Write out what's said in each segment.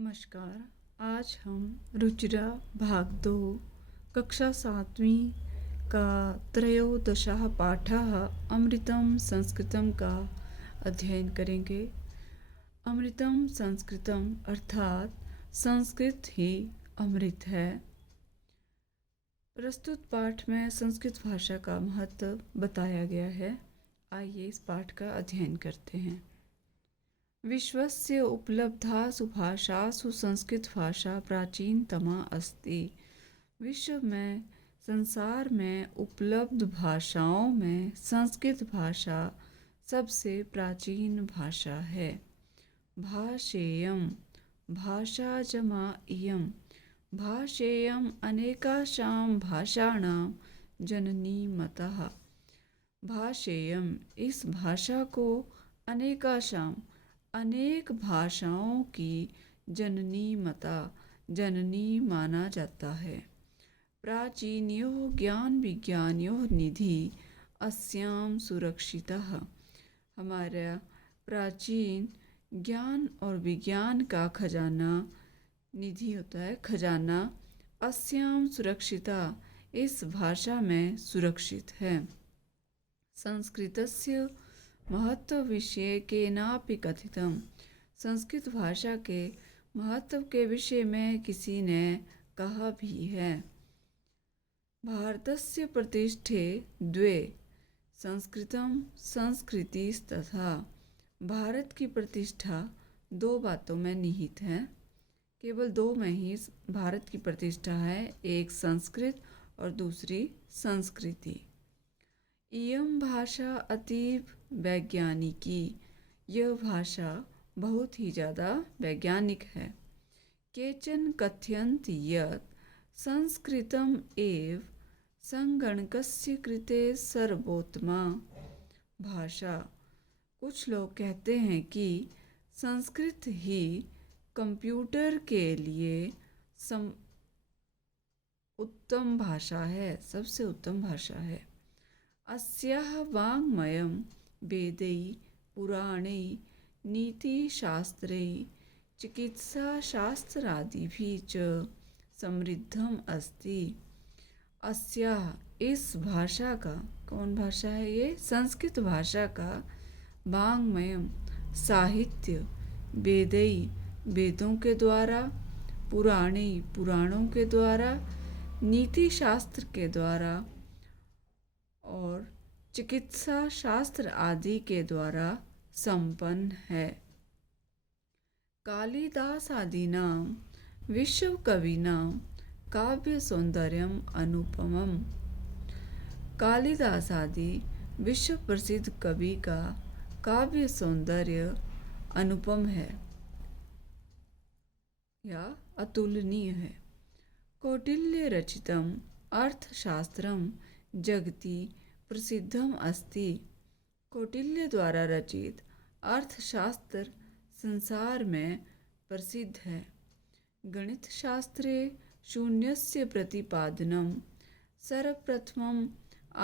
नमस्कार। आज हम रुचिरा भाग 2 कक्षा 7वीं का त्रयोदशः पाठः अमृतं संस्कृतं का अध्ययन करेंगे। अमृतं संस्कृतम अर्थात संस्कृत ही अमृत है। प्रस्तुत पाठ में संस्कृत भाषा का महत्व बताया गया है। आइए इस पाठ का अध्ययन करते हैं। विश्वस्य उपलब्धासु भाषासु संस्कृत भाषा प्राचीनतमा अस्ति। विश्व में संसार में उपलब्ध भाषाओं में संस्कृत भाषा सबसे प्राचीन भाषा है। भाषेयम भाषा जमा इयम भाषेयम अनेकाशां भाषाणां जननी मतः। भाषेयम इस भाषा को अनेकाशां अनेक भाषाओं की जननी मता जननी माना जाता है। प्राचीन्यो ज्ञान विज्ञान्यो निधि अस्याम सुरक्षितः। हमारा प्राचीन ज्ञान और विज्ञान का खजाना निधि होता है, खजाना अस्याम सुरक्षिता इस भाषा में सुरक्षित है। संस्कृतस्य महत्व विषय केनापि कथितम। संस्कृत भाषा के महत्व के विषय में किसी ने कहा भी है। भारतस्य प्रतिष्ठे द्वे संस्कृतम संस्कृतिस्तथा। भारत की प्रतिष्ठा दो बातों में निहित है। केवल दो में ही भारत की प्रतिष्ठा है, एक संस्कृत और दूसरी संस्कृति। इयं भाषा अतीव वैज्ञानिकी। यह भाषा बहुत ही ज़्यादा वैज्ञानिक है। केचन कथयन्ति यत् संस्कृतम् एव संगणकस्य कृते सर्वोत्तमा भाषा। कुछ लोग कहते हैं कि संस्कृत ही कंप्यूटर के लिए उत्तम भाषा है, सबसे उत्तम भाषा है। अस्याः वाङ्मयं वेदैः पुराणैः नीतिशास्त्रैः चिकित्साशास्त्रादिभिः च समृद्धम् अस्ति। अस्याः इस भाषा का, कौन भाषा है ये? संस्कृत भाषा का वाङ्मयं साहित्य, वेदैः वेदों के द्वारा, पुराणैः पुराणों के द्वारा, नीति शास्त्र के द्वारा और चिकित्सा शास्त्र आदि के द्वारा संपन्न है। कालिदास आदीनां विश्व कविनां काव्य सौंदर्यम अनुपमम। कालिदास आदि विश्व प्रसिद्ध कवि का काव्य सौंदर्य अनुपम है या अतुलनीय है। कौटिल्य रचितम अर्थशास्त्रम जगति प्रसिद्धम अस्ति। कौटिल्य द्वारा रचित अर्थशास्त्र संसार में प्रसिद्ध है। गणित शास्त्रे शून्यस्य प्रतिपादनम सर्वप्रथमम्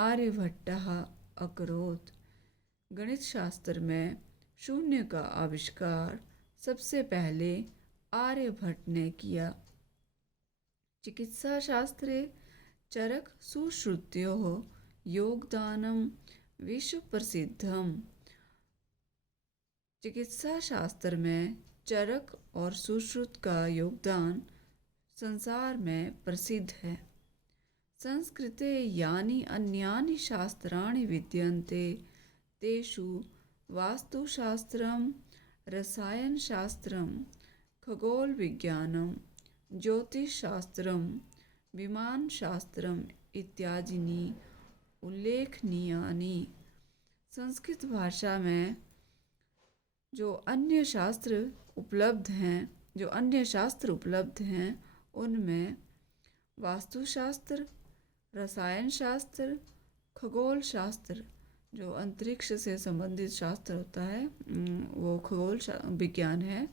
आर्यभट्टः अकरोत्। गणित शास्त्र में शून्य का आविष्कार सबसे पहले आर्यभट्ट ने किया। चिकित्सा शास्त्रे चरक सुश्रुत्योः योगदानम विश्व प्रसिद्धम। चिकित्सा शास्त्र में चरक और सुश्रुत का योगदान संसार में प्रसिद्ध है। संस्कृते यानि अन्यानि शास्त्राणि विद्यन्ते तेषु वास्तुशास्त्रम रसायनशास्त्रम खगोलविज्ञानम ज्योतिषशास्त्रम विमानशास्त्रम इत्यादीनि उल्लेखनीयानि। संस्कृत भाषा में जो अन्य शास्त्र उपलब्ध हैं उनमें वास्तुशास्त्र, रसायन शास्त्र, खगोल शास्त्र जो अंतरिक्ष से संबंधित शास्त्र होता है वो खगोल विज्ञान है,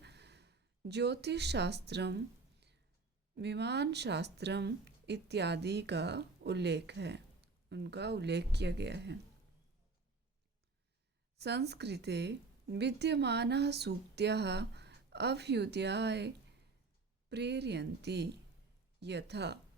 ज्योतिष शास्त्रम, विमान शास्त्रम इत्यादि का उल्लेख है, उनका उल्लेख किया गया है। संस्कृते विद्यमानाः सूक्तयः अभ्युदयाय प्रेरयन्ति। यथा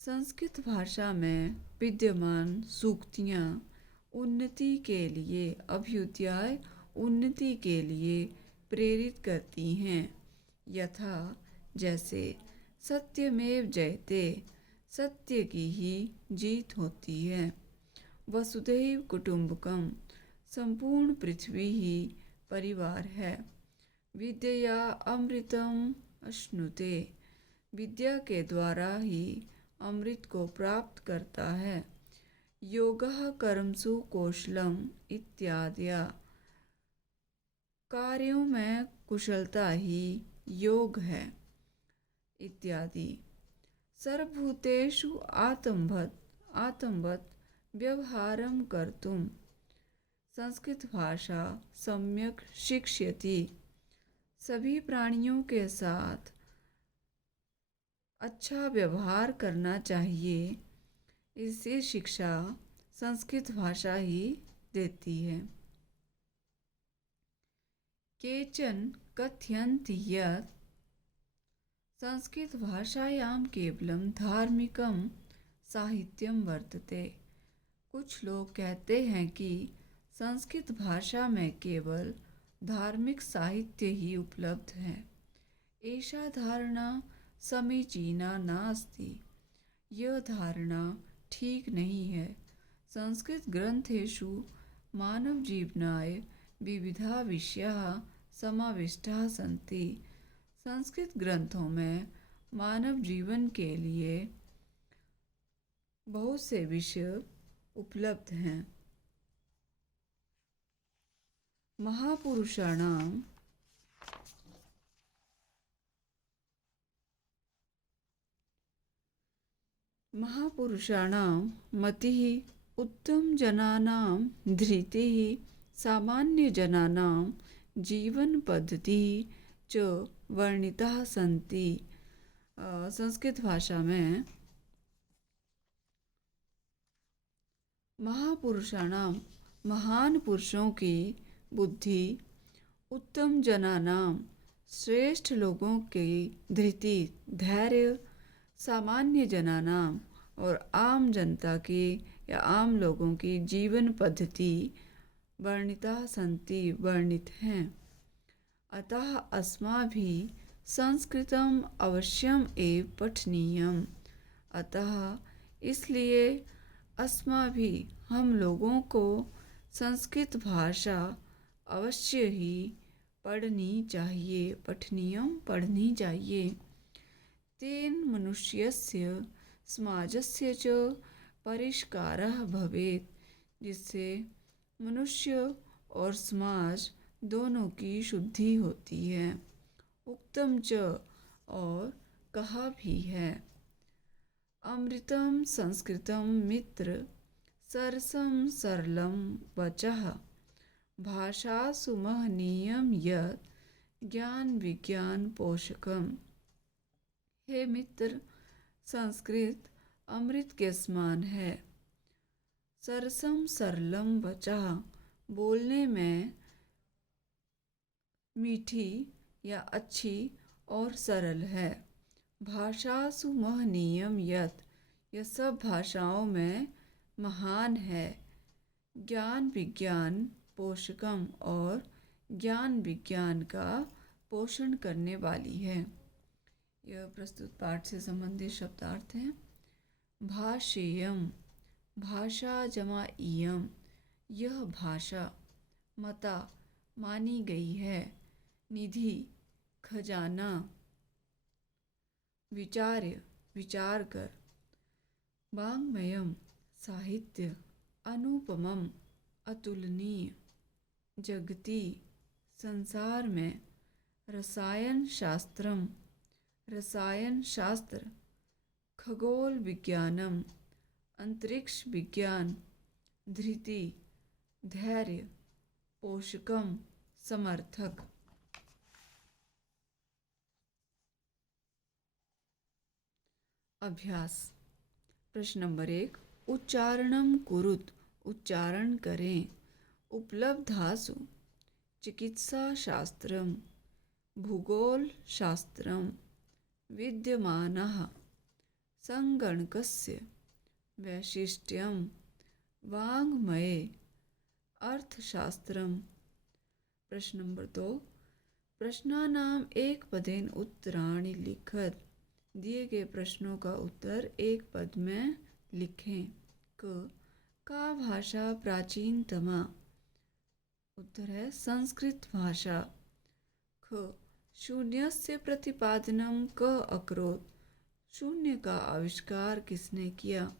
संस्कृत भाषा में विद्यमान सूक्तियाँ उन्नति के लिए, अभ्युदय उन्नति के लिए प्रेरित करती हैं। यथा जैसे सत्यमेव जयते, सत्य की ही जीत होती है। वसुधैव कुटुम्बकम, संपूर्ण पृथ्वी ही परिवार है। विद्या अमृतम अश्नुते, विद्या के द्वारा ही अमृत को प्राप्त करता है। योगः कर्मसु कौशलम इत्यादि, कार्यों में कुशलता ही योग है इत्यादि। सर्वभूतेषु आत्मवत् व्यवहारं कर्तुं संस्कृत भाषा सम्यक शिक्षयति। सभी प्राणियों के साथ अच्छा व्यवहार करना चाहिए, इसे शिक्षा संस्कृत भाषा ही देती है। केचन कथयन्ति यत् संस्कृत भाषायां केवलं धार्मिकं साहित्यम वर्तते। कुछ लोग कहते हैं कि संस्कृत भाषा में केवल धार्मिक साहित्य ही उपलब्ध है। एषा धारणा समीचीना नास्ति, यह धारणा ठीक नहीं है। संस्कृत ग्रंथेषु मानव जीवनाय विविधा विषयाः समाविष्टाः सन्ति। संस्कृत ग्रंथों में मानव जीवन के लिए बहुत से विषय उपलब्ध हैं। महापुरुषाणां मतिः, उत्तमजनानां धृतिः, सामान्यजनानां जीवनपद्धतिः च वर्णिताः सन्ति। संस्कृत भाषा में महापुरुषाणां, महान पुरुषों की बुद्धि, उत्तम जनानां, श्रेष्ठ लोगों की धृति, धैर्य, सामान्य जनानां और आम जनता की या आम लोगों की जीवन पद्धति वर्णिता सन्ति, वर्णित हैं। अतः अस्माभिः संस्कृतम अवश्यम एव पठनीयम। अतः इसलिए अस्माभिः, हम लोगों को संस्कृत भाषा अवश्य ही पढ़नी चाहिए, पठनीयम पढ़नी चाहिए। तेन मनुष्यस्य समाजस्य च परिष्कारः भवेत्, जिससे मनुष्य और समाज दोनों की शुद्धि होती है। उक्तम च, और कहा भी है। अमृतम संस्कृतम मित्र, सरसम सरलम वचः, भाषासु महनीयं यत् ज्ञान विज्ञान पोषकम। हे मित्र, संस्कृत अमृत के समान है। सरसम सरलम वचः, बोलने में मीठी या अच्छी और सरल है। भाषासु महनीयम यत्, यह सब भाषाओं में महान है। ज्ञान विज्ञान पोषकम, और ज्ञान विज्ञान का पोषण करने वाली है। यह प्रस्तुत पाठ से संबंधित शब्दार्थ हैं। भाषेयम, भाषा जमा इयम, यह भाषा। मता, मानी गई है। निधि, खजाना। विचार्य, विचार कर। वाङ्मयम, साहित्य। अनुपमम, अतुलनीय। जगति, संसार में। रसायन शास्त्रम, रसायन शास्त्र। खगोल विज्ञानम, अंतरिक्ष विज्ञान। धृति, धैर्य। पोषकम, समर्थक। अभ्यास। प्रश्न नंबर 1, उच्चारणम कुरुत, उच्चारण करें। उपलब्धासु चिकित्सा शास्त्रम, भूगोल शास्त्रम, विद्यमानः संगणकस्य वैशिष्ट्यं वाङ्मये अर्थशास्त्रम्। प्रश्न नंबर 2, प्रश्नानाम् एकपदेन उत्तराणि लिखत। दिए गए प्रश्नों का उत्तर एक पद में लिखें। का भाषा प्राचीनतमा? उत्तर है संस्कृत भाषा। ख शून्यस्य प्रतिपादनम क अकरोत्। शून्य का आविष्कार किसने किया?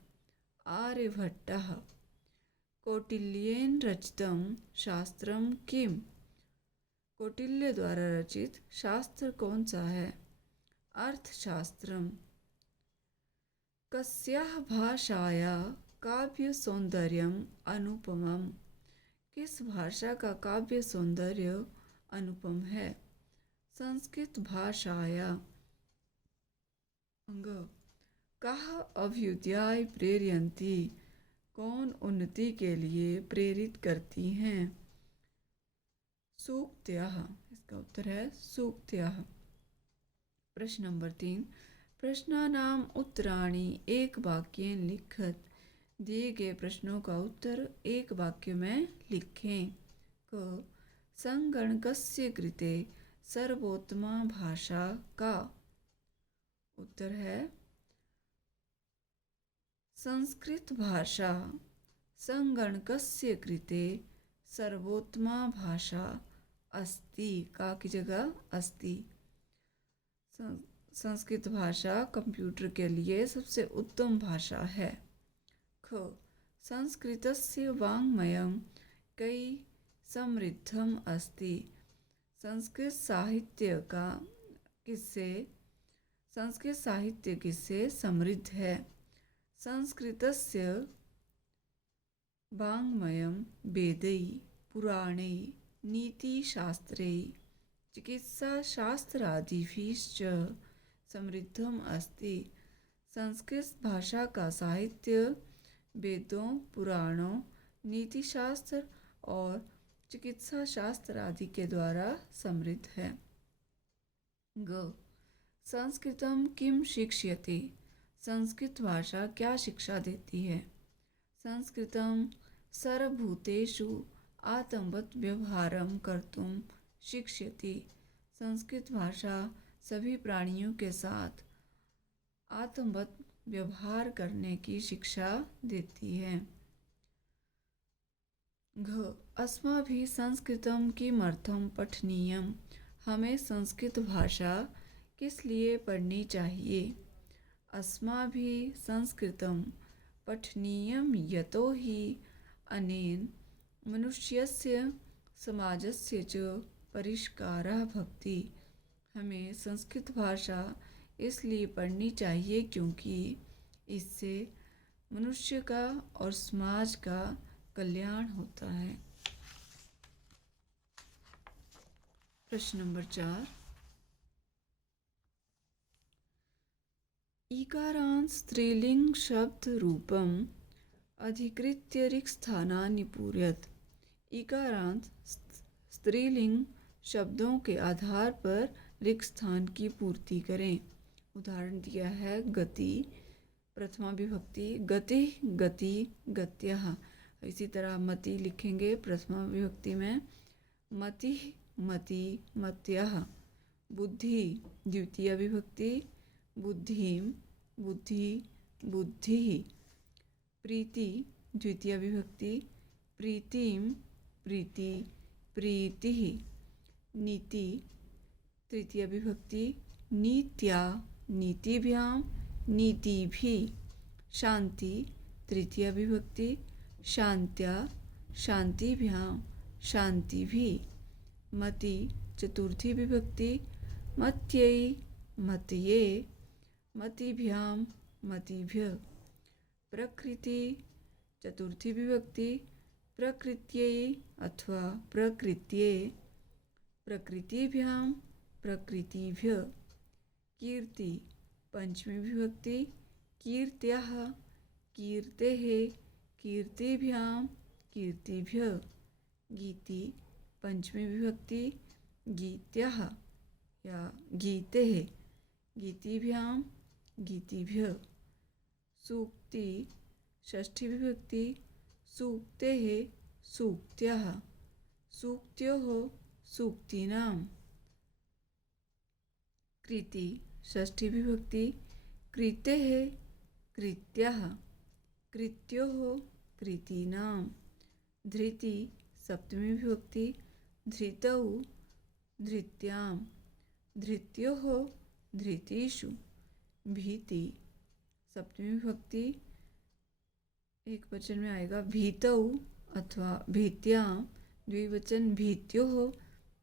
आर्यभट्टः। कौटिल्येन रचितं शास्त्रम किम? कौटिल्य द्वारा रचित शास्त्र कौन सा है? अर्थशास्त्रम। कस्याः भाषायाः काव्य सौंदर्यम अनुपमम्? किस भाषा का काव्य सौंदर्य अनुपम है? संस्कृत भाषाया। कः अभ्युदयाय प्रेरयन्ति? कौन उन्नति के लिए प्रेरित करती हैं? सूक्तयः। इसका उत्तर है सूक्तयः। प्रश्न नंबर 3, प्रश्नानाम् उत्तराणि एक वाक्येन लिखत। दिए गए प्रश्नों का उत्तर एक वाक्य में लिखें। क संगणकस्य कृते सर्वोत्तमा भाषा का? उत्तर है संस्कृत भाषा। संगणकस्य कृते सर्वोत्तमा भाषा अस्ति। का की जगह अस्ति। संस्कृत भाषा कंप्यूटर के लिए सबसे उत्तम भाषा है। ख संस्कृतस्य वाङ्मयं कई समृद्धम अस्ति। संस्कृत साहित्य किससे समृद्ध है? संस्कृतस्य वाङ्मयं वेदैः पुराणैः नीतिशास्त्रैः चिकित्साशास्त्रादिभिश्च समृद्धम अस्ति। संस्कृत भाषा का साहित्य वेदों, पुराणों, नीतिशास्त्र और चिकित्सा शास्त्र आदि के द्वारा समृद्ध है। ग संस्कृतम किम शिक्ष्यते? संस्कृत भाषा क्या शिक्षा देती है? संस्कृतम सर्वभूतेषु आत्मवत् व्यवहारं कर्तुं शिक्षयति। संस्कृत भाषा सभी प्राणियों के साथ आत्मवत् व्यवहार करने की शिक्षा देती है। घ अस्माभिः संस्कृतं किमर्थं पठनीयम्? हमें संस्कृत भाषा किस लिए पढ़नी चाहिए? अस्माभिः संस्कृतं पठनीयं यतो हि अनेन मनुष्यस्य समाजस्य च परिष्कारः भवति। हमें संस्कृत भाषा इसलिए पढ़नी चाहिए क्योंकि इससे मनुष्य का और समाज का कल्याण होता है। प्रश्न नंबर 4, ईकारांत स्त्रीलिंग शब्द रूपम अधिकृत्य रिक्स्थानानि पूरयत। ईकारांत स्त्रीलिंग शब्दों के आधार पर रिक्स्थान की पूर्ति करें। उदाहरण दिया है गति प्रथमा विभक्ति गति गति गत्यः। इसी तरह मति लिखेंगे प्रथमा विभक्ति में मति मति मत्यः। बुद्धि द्वितीय विभक्ति बुद्धिम बुद्धि बुद्धिः। प्रीति द्वितीय विभक्ति प्रीतिम प्रीति प्रीतिः। नीति तृतीय विभक्ति नीत्या नीतिभ्यां नीतिभिः। शांति तृतीय विभक्ति शांत्या शांतिभ्यां शांतिभिः। मति चतुर्थी विभक्ति मत्यै मत्ये मतिभ्यां मतिभ्यः। प्रकृति चतुर्थी विभक्ति प्रकृत्यै अथवा प्रकृत्यै प्रकृतिभ्यां प्रकृतिभ्यः। कीर्ति पंचमी विभक्ति कीर्त्याः कीर्तेः कीर्तिभ्यां कीर्तिभ्यः। गीति पंचमी विभक्ति गीत्याः या गीतेः गीतिभ्याम गीतिभ्य। सूक्ति षष्ठी विभक्ति सूक्तेः सूक्त्याः सूक्त्योः सूक्तीनां। कृति षष्ठी विभक्ति कृतेः कृत्याः कृत्योः कृतीनां। धृति सप्तमी विभक्ति धृतौ धृत्यां धृत्योः धृतीषु। भीति सप्तमी विभक्ति एक वचन में आएगा भीतौ अथवा भीत्यां, द्विवचन भीत्योः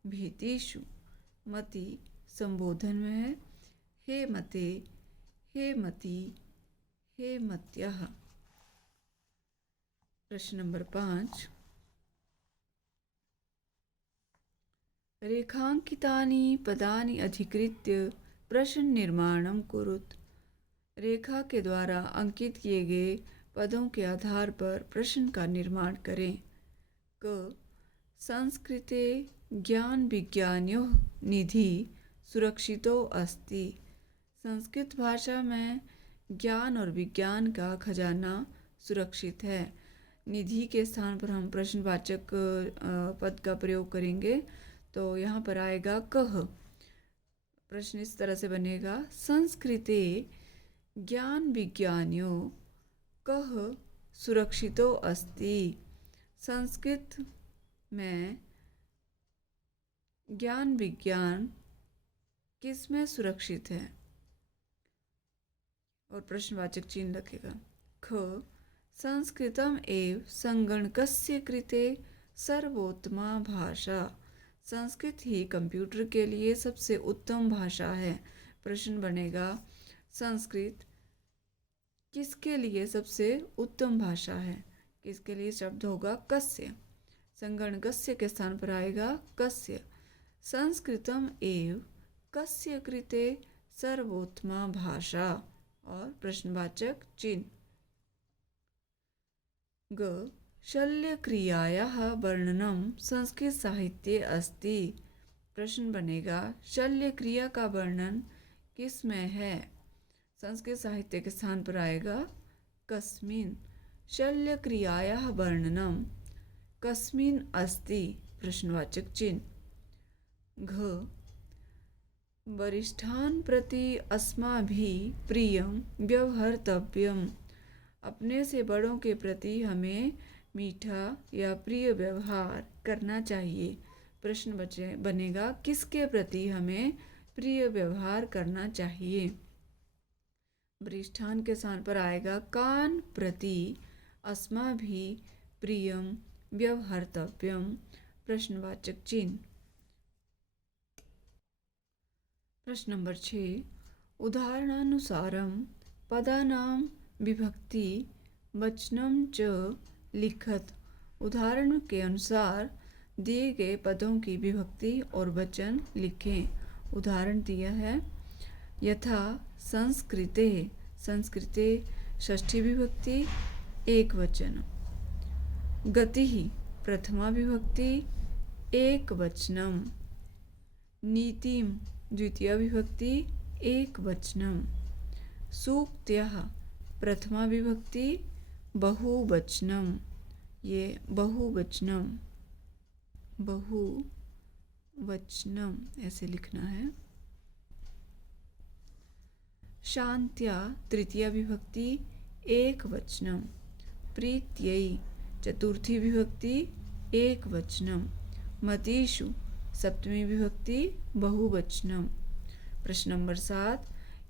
भीतीषु। मति संबोधन में है हे मते हे मति हे मत्याः। प्रश्न नंबर 5। रेखांकितानि पदानि अधिकृत्य प्रश्न निर्माणं कुरुत। रेखा के द्वारा अंकित किए गए पदों के आधार पर प्रश्न का निर्माण करें। क संस्कृते ज्ञान विज्ञानयोः निधि सुरक्षितो अस्ति। संस्कृत भाषा में ज्ञान और विज्ञान का खजाना सुरक्षित है। निधि के स्थान पर हम प्रश्नवाचक पद का प्रयोग करेंगे, तो यहाँ पर आएगा कह। प्रश्न इस तरह से बनेगा संस्कृते ज्ञान विज्ञानयोः कह सुरक्षितो अस्ति। संस्कृत में ज्ञान विज्ञान किस में सुरक्षित है? और प्रश्नवाचक चिन्ह रखेगा। ख संस्कृतम एव संगणकस्य कृते सर्वोत्तमा भाषा। संस्कृत ही कंप्यूटर के लिए सबसे उत्तम भाषा है। प्रश्न बनेगा संस्कृत किसके लिए सबसे उत्तम भाषा है? किसके लिए शब्द होगा कस्य। संगणकस्य के स्थान पर आएगा कस्य। संस्कृतम एव कस्य कृते सर्वोत्तमा भाषा। और प्रश्नवाचक चिन्ह। ग शल्यक्रियायाः वर्णनम संस्कृत साहित्ये अस्ति। प्रश्न बनेगा शल्य क्रिया का वर्णन किस में है? संस्कृत साहित्य के स्थान पर आएगा कस्मिन्। शल्य क्रियायाः वर्णनम कस्मिन् अस्ति। प्रश्नवाचक चिन्ह। घ वरिष्ठान् प्रति अस्माभिः प्रियं व्यवहर्तव्यम्। अपने से बड़ों के प्रति हमें मीठा या प्रिय व्यवहार करना चाहिए। प्रश्न बनेगा किसके प्रति हमें प्रिय व्यवहार करना चाहिए? वरिष्ठान के स्थान पर आएगा कान् प्रति अस्माभिः प्रियं व्यवहर्तव्यम्। प्रश्नवाचक चिन्ह। प्रश्न नंबर 6। उदाहरणानुसारं पदानां विभक्ति वचनं च लिखत। उदाहरण के अनुसार दिए गए पदों की विभक्ति और वचन लिखें। उदाहरण दिया है यथा संस्कृते। संस्कृते षष्ठी विभक्ति एक वचन। गतिः प्रथमा विभक्ति एक वचनम। नीतिं द्वितीया विभक्ति एक वचनम। सूक्त्याः प्रथमा विभक्ति बहुवचनम। ये बहुवचनम बहुवचनम ऐसे लिखना है। शान्त्या तृतीया विभक्ति एक वचनम। प्रीत्यै चतुर्थी विभक्ति एक वचनम। मतीषु सप्तमी विभक्ति बहुवचनम। प्रश्न नंबर 7।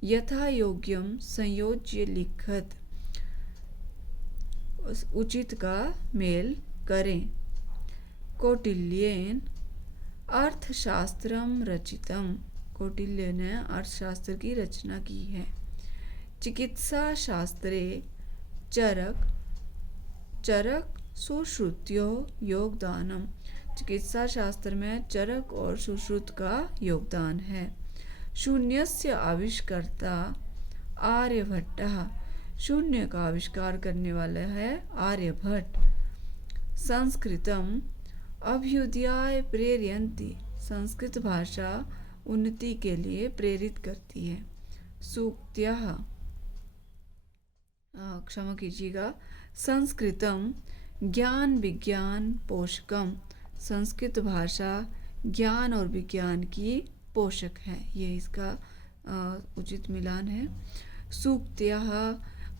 यथा योग्यम संयोज्य लिखत। उचित का मेल करें। कौटिल्येन अर्थशास्त्रम रचितम। कौटिल्य ने अर्थशास्त्र की रचना की है। चिकित्सा शास्त्रे चरक चरक सुश्रुत्यो योगदानम। चिकित्सा शास्त्र में चरक और सुश्रुत का योगदान है। शून्यस्य आविष्कर्ता आर्यभट्टः। शून्य का आविष्कार करने वाला है आर्यभट्ट। संस्कृतम अभ्युदयाय प्रेरयन्ति। संस्कृत भाषा उन्नति के लिए प्रेरित करती है। सूक्त्यः क्षमा कीजिएगा, संस्कृतम ज्ञान विज्ञान पोषकम। संस्कृत भाषा ज्ञान और विज्ञान की पोषक है, ये इसका उचित मिलान है। सूक्त्यः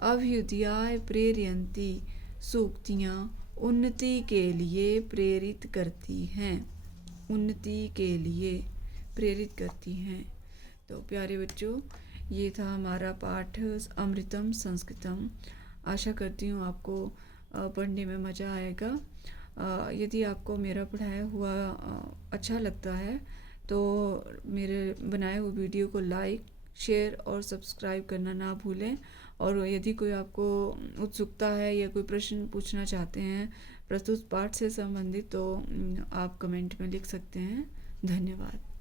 अभ्युदयाय प्रेरयन्ति। सूक्तियाँ उन्नति के लिए प्रेरित करती हैं, उन्नति के लिए प्रेरित करती हैं। तो प्यारे बच्चों, ये था हमारा पाठ अमृतम संस्कृतम। आशा करती हूँ आपको पढ़ने में मज़ा आएगा। यदि आपको मेरा पढ़ाया हुआ अच्छा लगता है तो मेरे बनाए हुए वीडियो को लाइक, शेयर और सब्सक्राइब करना ना भूलें। और यदि कोई आपको उत्सुकता है या कोई प्रश्न पूछना चाहते हैं प्रस्तुत पाठ से संबंधित तो आप कमेंट में लिख सकते हैं। धन्यवाद।